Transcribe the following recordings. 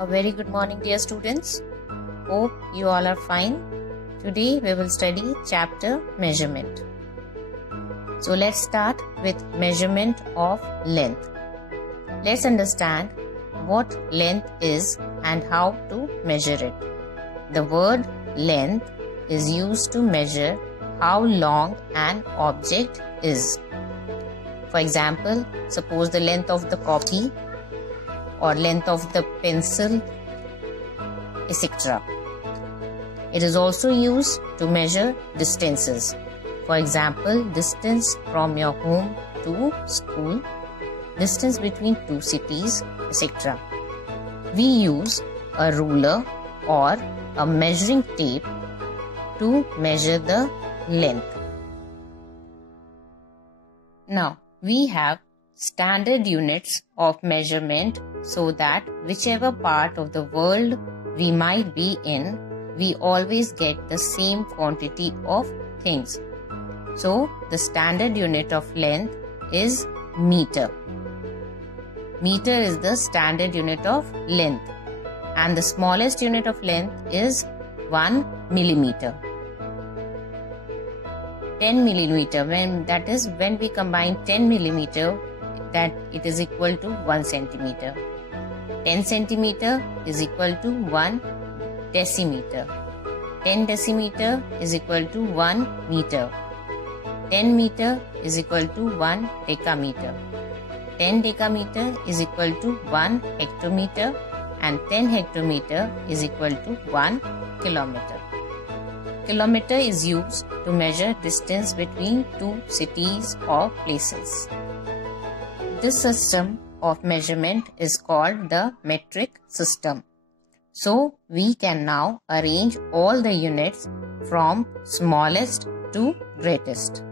A very good morning, dear students. Hope you all are fine. Today we will study chapter measurement. So let's start with measurement of length. Let's understand what length is and how to measure it. The word length is used to measure how long an object is. For example, suppose the length of the copy or length of the pencil, etc. It is also used to measure distances. For example, distance from your home to school, distance between two cities, etc. We use a ruler or a measuring tape to measure the length. Now, we have standard units of measurement so that whichever part of the world we might be in, we always get the same quantity of things. So, the standard unit of length is meter. Meter is the standard unit of length, and the smallest unit of length is 1 millimeter. 10 millimeter, when we combine 10 millimeter, that it is equal to 1 centimeter. 10 centimeter is equal to 1 decimeter. 10 decimeter is equal to 1 meter. 10 meter is equal to 1 decameter. 10 decameter is equal to 1 hectometer, and 10 hectometer is equal to 1 kilometer. Kilometer is used to measure distance between two cities or places. This system of measurement is called the metric system. So, we can now arrange all the units from smallest to greatest.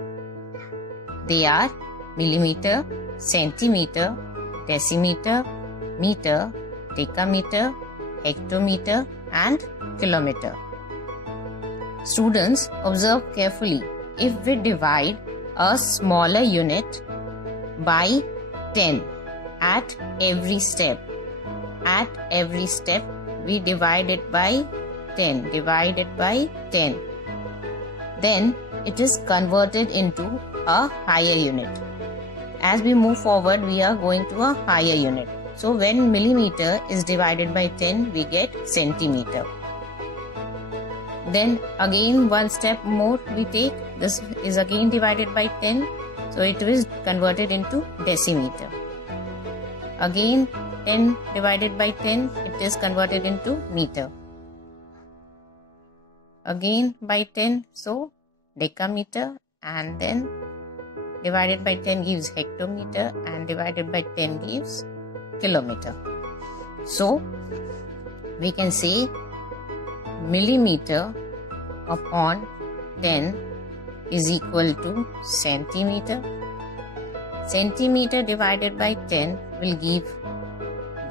They are millimeter, centimeter, decimeter, meter, decameter, hectometer, and kilometer. Students, observe carefully. If we divide a smaller unit by 10 at every step we divide it by 10, then it is converted into a higher unit. As we move forward, we are going to a higher unit. So when millimeter is divided by 10, we get centimeter. Then again one step more we take, this is again divided by 10, so it is converted into decimeter. Again 10 divided by 10, it is converted into meter. Again by 10, so decameter, and then divided by 10 gives hectometer, and divided by 10 gives kilometer. So we can say millimeter upon 10 is equal to centimeter. Centimeter divided by 10 will give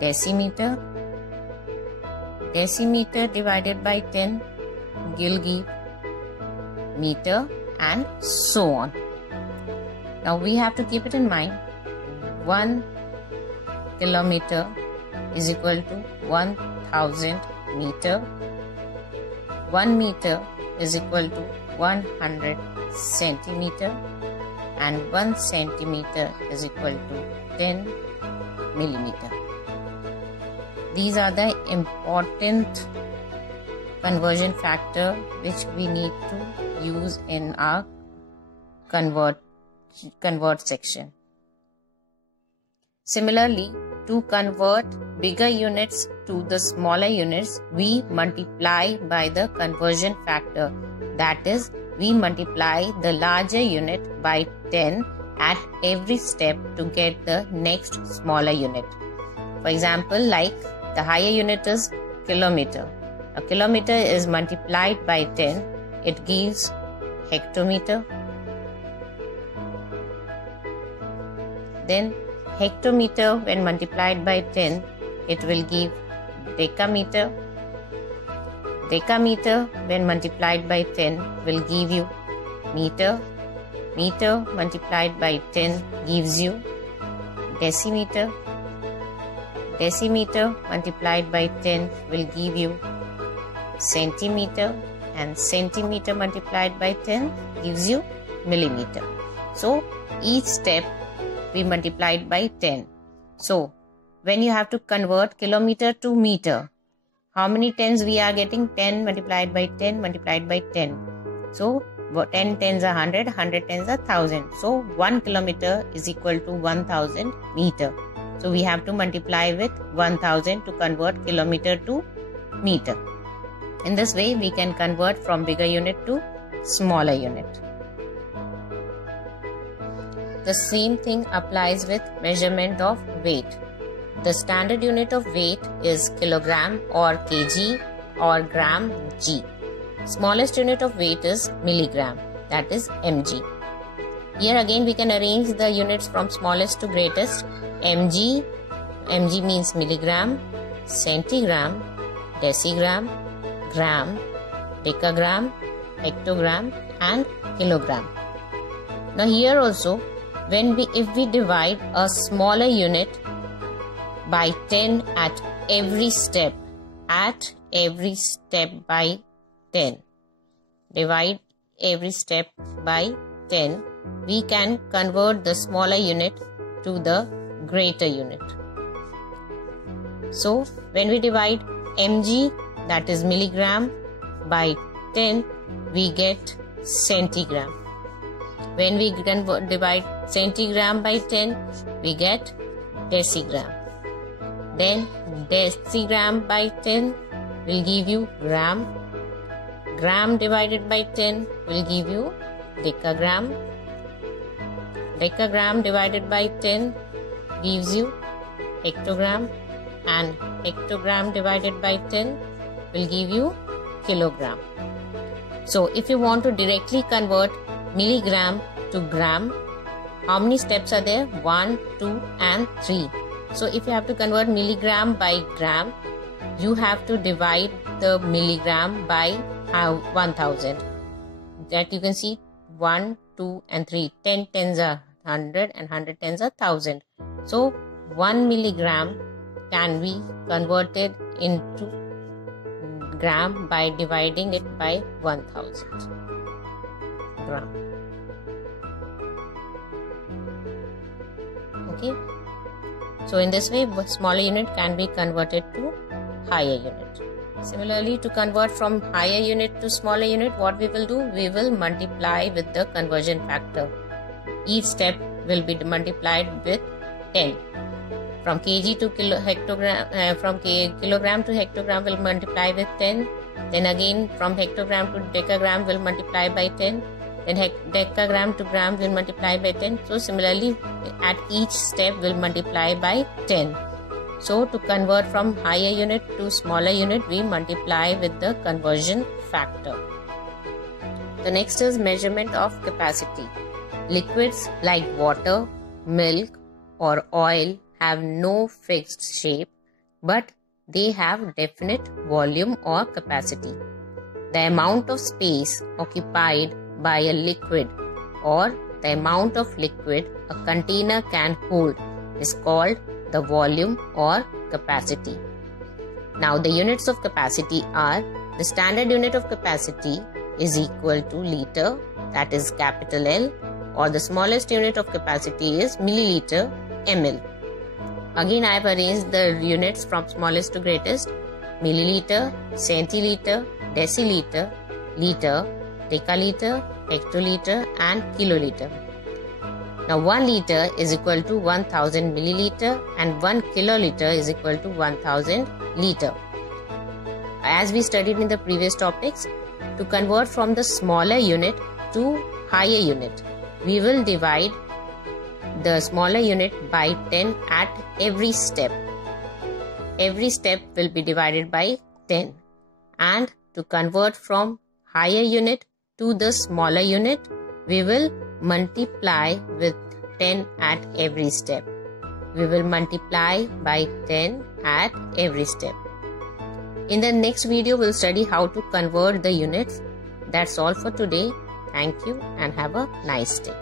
decimeter. Decimeter divided by 10 will give meter, and so on. Now we have to keep it in mind. 1 kilometer is equal to 1000 meter. 1 meter is equal to 100 centimeter, and 1 centimeter is equal to 10 millimeter. These are the important conversion factor which we need to use in our convert section. Similarly, to convert bigger units to the smaller units, we multiply by the conversion factor. That is, we multiply the larger unit by 10 at every step to get the next smaller unit. For example, like the higher unit is kilometer. A kilometer is multiplied by 10, it gives hectometer. Then hectometer, when multiplied by 10, it will give decameter. Decameter, when multiplied by 10, will give you meter. Meter multiplied by 10 gives you decimeter. decimeter multiplied by 10 will give you centimeter, and centimeter multiplied by 10 gives you millimeter. So each step we multiplied by 10. So when you have to convert kilometer to meter, how many tens we are getting? 10 multiplied by 10 multiplied by 10. So 10 tens are 100, 100 tens are 1000. So 1 kilometer is equal to 1000 meter. So we have to multiply with 1000 to convert kilometer to meter. In this way, we can convert from bigger unit to smaller unit. The same thing applies with measurement of weight. The standard unit of weight is kilogram or kg or gram g. Smallest unit of weight is milligram, that is mg. Here again we can arrange the units from smallest to greatest. Mg means milligram, centigram, decigram, gram, decagram, hectogram and kilogram. Now here also, if we divide a smaller unit by 10 at every step by 10, divide every step by 10, we can convert the smaller unit to the greater unit. So when we divide mg, that is milligram, by 10, we get centigram. When we divide centigram by 10, we get decigram. Then decigram by 10 will give you gram. Gram divided by 10 will give you decagram. Decagram divided by 10 gives you hectogram, and hectogram divided by 10 will give you kilogram. So if you want to directly convert milligram to gram, how many steps are there? 1, 2 and 3. So if you have to convert milligram by gram, you have to divide the milligram by 1000. That you can see 1, 2 and 3. 10 tens are 100 and 100 tens are 1000. So 1 milligram can be converted into gram by dividing it by 1000 gram. Okay. So in this way, smaller unit can be converted to higher unit. Similarly, to convert from higher unit to smaller unit, what we will do? We will multiply with the conversion factor. Each step will be multiplied with 10. From kg to hectogram, from kilogram to hectogram will multiply with 10. Then again from hectogram to decagram will multiply by 10. Then decagram to gram will multiply by 10. So similarly, at each step will multiply by 10. So to convert from higher unit to smaller unit, we multiply with the conversion factor. The next is measurement of capacity. Liquids like water, milk or oil have no fixed shape, but they have definite volume or capacity. The amount of space occupied by a liquid or the amount of liquid a container can hold is called the volume or capacity. Now the units of capacity are: the standard unit of capacity is equal to liter, that is capital L, or the smallest unit of capacity is milliliter, ml. Again I have arranged the units from smallest to greatest: milliliter, centiliter, deciliter, liter, decaliter, hectoliter and kiloliter. Now 1 liter is equal to 1000 milliliter and 1 kiloliter is equal to 1000 liter. As we studied in the previous topics, to convert from the smaller unit to higher unit, we will divide the smaller unit by 10 at every step. Every step will be divided by 10. And to convert from higher unit to the smaller unit, we will multiply with 10 at every step. We will multiply by 10 at every step. In the next video, we'll study how to convert the units. That's all for today. Thank you and have a nice day.